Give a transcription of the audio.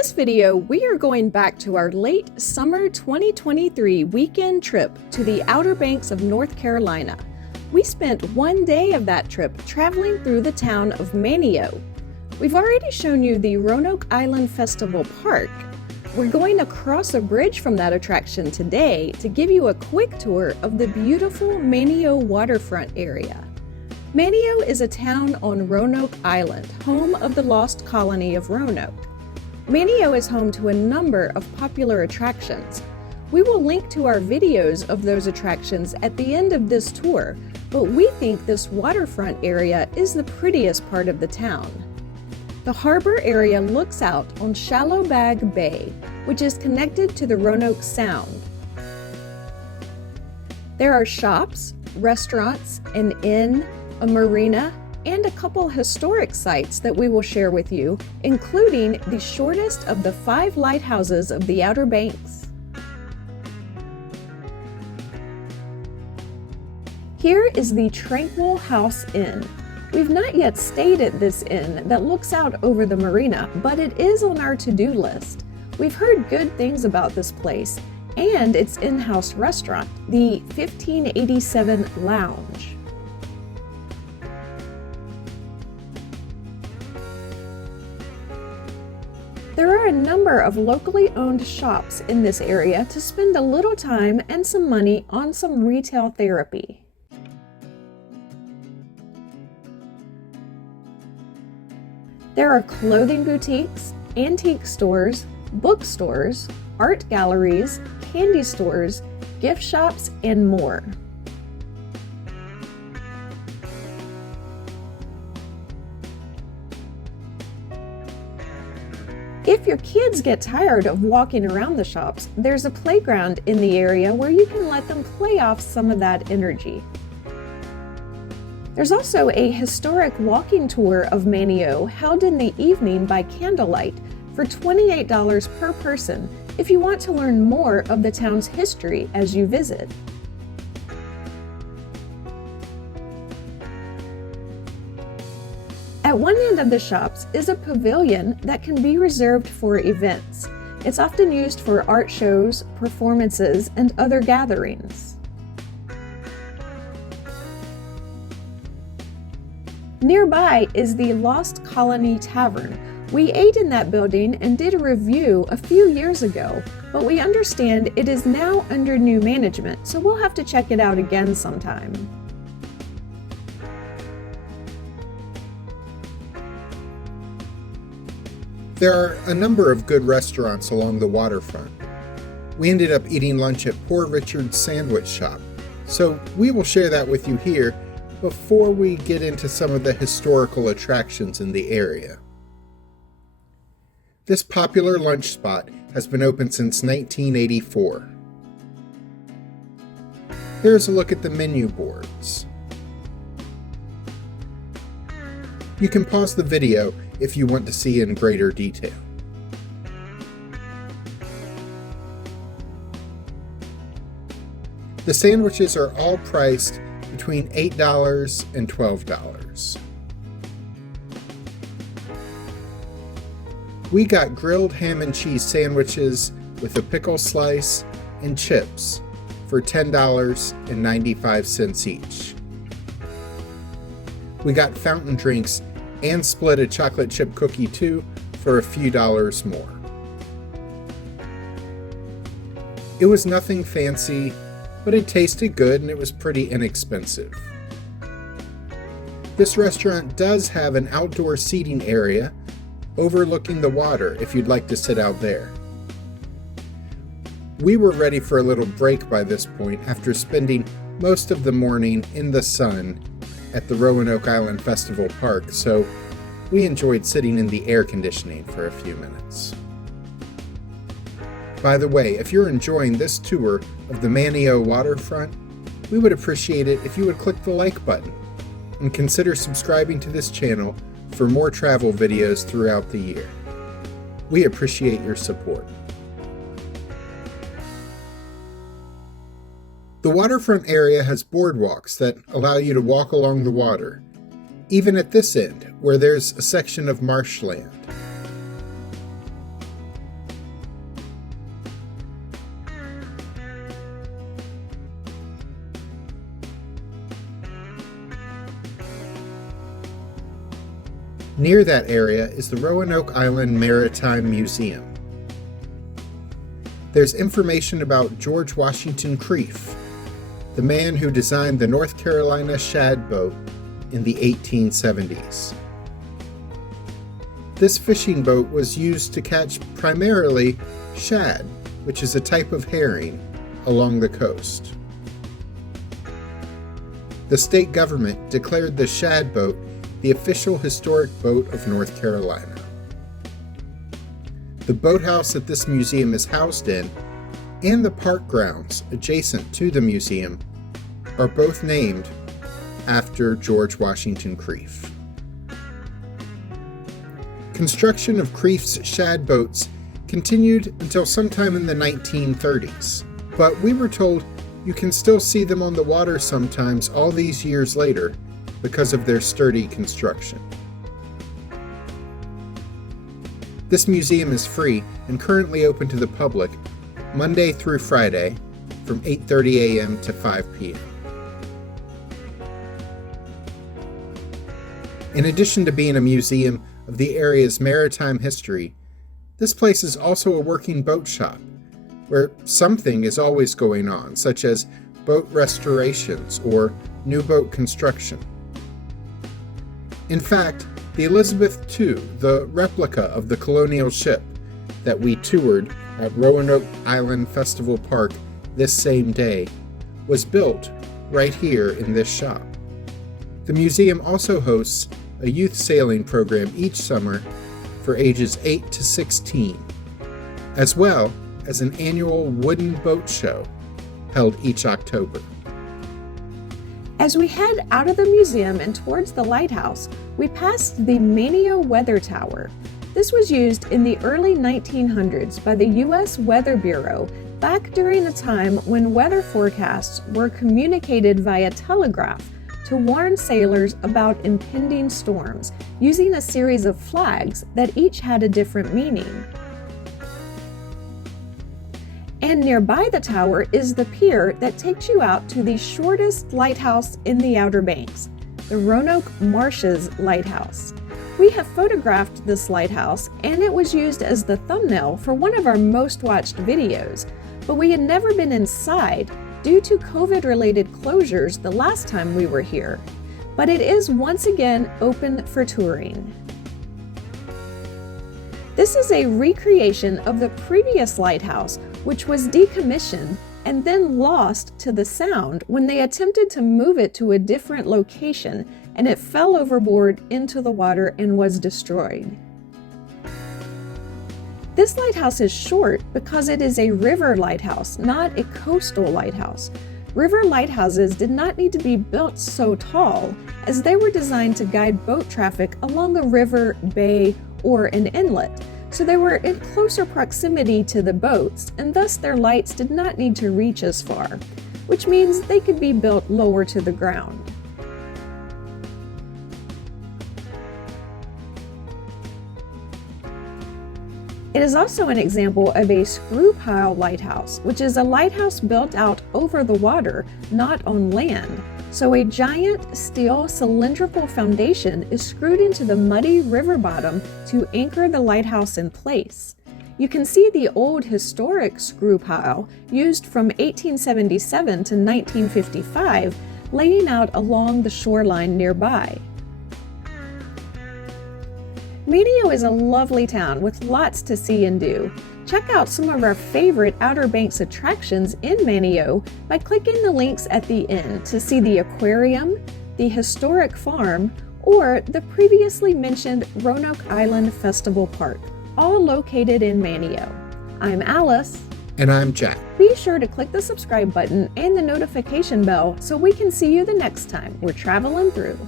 this video, we are going back to our late summer 2023 weekend trip to the Outer Banks of North Carolina. We spent one day of that trip traveling through the town of Manteo. We've already shown you the Roanoke Island Festival Park. We're going across a bridge from that attraction today to give you a quick tour of the beautiful Manteo Waterfront area. Manteo is a town on Roanoke Island, home of the lost colony of Roanoke. Manteo is home to a number of popular attractions. We will link to our videos of those attractions at the end of this tour, but we think this waterfront area is the prettiest part of the town. The harbor area looks out on Shallow Bag Bay, which is connected to the Roanoke Sound. There are shops, restaurants, an inn, a marina, and a couple historic sites that we will share with you, including the shortest of the 5 lighthouses of the Outer Banks. Here is the Tranquil House Inn. We've not yet stayed at this inn that looks out over the marina, but it is on our to-do list. We've heard good things about this place and its in-house restaurant, the 1587 Lounge. There are a number of locally owned shops in this area to spend a little time and some money on some retail therapy. There are clothing boutiques, antique stores, bookstores, art galleries, candy stores, gift shops, and more. If your kids get tired of walking around the shops, there's a playground in the area where you can let them play off some of that energy. There's also a historic walking tour of Manteo held in the evening by candlelight for $28 per person if you want to learn more of the town's history as you visit. At one end of the shops is a pavilion that can be reserved for events. It's often used for art shows, performances, and other gatherings. Nearby is the Lost Colony Tavern. We ate in that building and did a review a few years ago, but we understand it is now under new management, so we'll have to check it out again sometime. There are a number of good restaurants along the waterfront. We ended up eating lunch at Poor Richard's Sandwich Shop, so we will share that with you here before we get into some of the historical attractions in the area. This popular lunch spot has been open since 1984. Here's a look at the menu boards. You can pause the video if you want to see in greater detail. The sandwiches are all priced between $8 and $12. We got grilled ham and cheese sandwiches with a pickle slice and chips for $10.95 each. We got fountain drinks and split a chocolate chip cookie too for a few dollars more. It was nothing fancy, but it tasted good and it was pretty inexpensive. This restaurant does have an outdoor seating area overlooking the water if you'd like to sit out there. We were ready for a little break by this point after spending most of the morning in the sun at the Roanoke Island Festival Park, so we enjoyed sitting in the air conditioning for a few minutes. By the way, if you're enjoying this tour of the Manteo Waterfront, we would appreciate it if you would click the like button and consider subscribing to this channel for more travel videos throughout the year. We appreciate your support. The waterfront area has boardwalks that allow you to walk along the water, even at this end, where there's a section of marshland. Near that area is the Roanoke Island Maritime Museum. There's information about George Washington Creef, the man who designed the North Carolina shad boat in the 1870s. This fishing boat was used to catch primarily shad, which is a type of herring, along the coast. The state government declared the shad boat the official historic boat of North Carolina. The boathouse that this museum is housed in and the park grounds adjacent to the museum are both named after George Washington Creef. Construction of Creef's shad boats continued until sometime in the 1930s, but we were told you can still see them on the water sometimes all these years later because of their sturdy construction. This museum is free and currently open to the public Monday through Friday from 8:30 a.m. to 5 p.m. In addition to being a museum of the area's maritime history, this place is also a working boat shop where something is always going on, such as boat restorations or new boat construction. In fact, the Elizabeth II, the replica of the colonial ship that we toured at Roanoke Island Festival Park this same day, was built right here in this shop. The museum also hosts a youth sailing program each summer for ages 8 to 16, as well as an annual wooden boat show held each October. As we head out of the museum and towards the lighthouse, we passed the Manteo Weather Tower. This was used in the early 1900s by the U.S. Weather Bureau back during a time when weather forecasts were communicated via telegraph to warn sailors about impending storms, using a series of flags that each had a different meaning. And nearby the tower is the pier that takes you out to the shortest lighthouse in the Outer Banks, the Roanoke Marshes Lighthouse. We have photographed this lighthouse, and it was used as the thumbnail for one of our most watched videos, but we had never been inside due to COVID-related closures the last time we were here. But it is once again open for touring. This is a recreation of the previous lighthouse, which was decommissioned and then lost to the sound when they attempted to move it to a different location, and it fell overboard into the water and was destroyed. This lighthouse is short because it is a river lighthouse, not a coastal lighthouse. River lighthouses did not need to be built so tall, as they were designed to guide boat traffic along a river, bay, or an inlet, so they were in closer proximity to the boats, and thus their lights did not need to reach as far, which means they could be built lower to the ground. It is also an example of a screw pile lighthouse, which is a lighthouse built out over the water, not on land. So a giant steel cylindrical foundation is screwed into the muddy river bottom to anchor the lighthouse in place. You can see the old historic screw pile used from 1877 to 1955 laying out along the shoreline nearby. Manteo is a lovely town with lots to see and do. Check out some of our favorite Outer Banks attractions in Manteo by clicking the links at the end to see the aquarium, the historic farm, or the previously mentioned Roanoke Island Festival Park, all located in Manteo. I'm Alice. And I'm Jack. Be sure to click the subscribe button and the notification bell so we can see you the next time we're traveling through.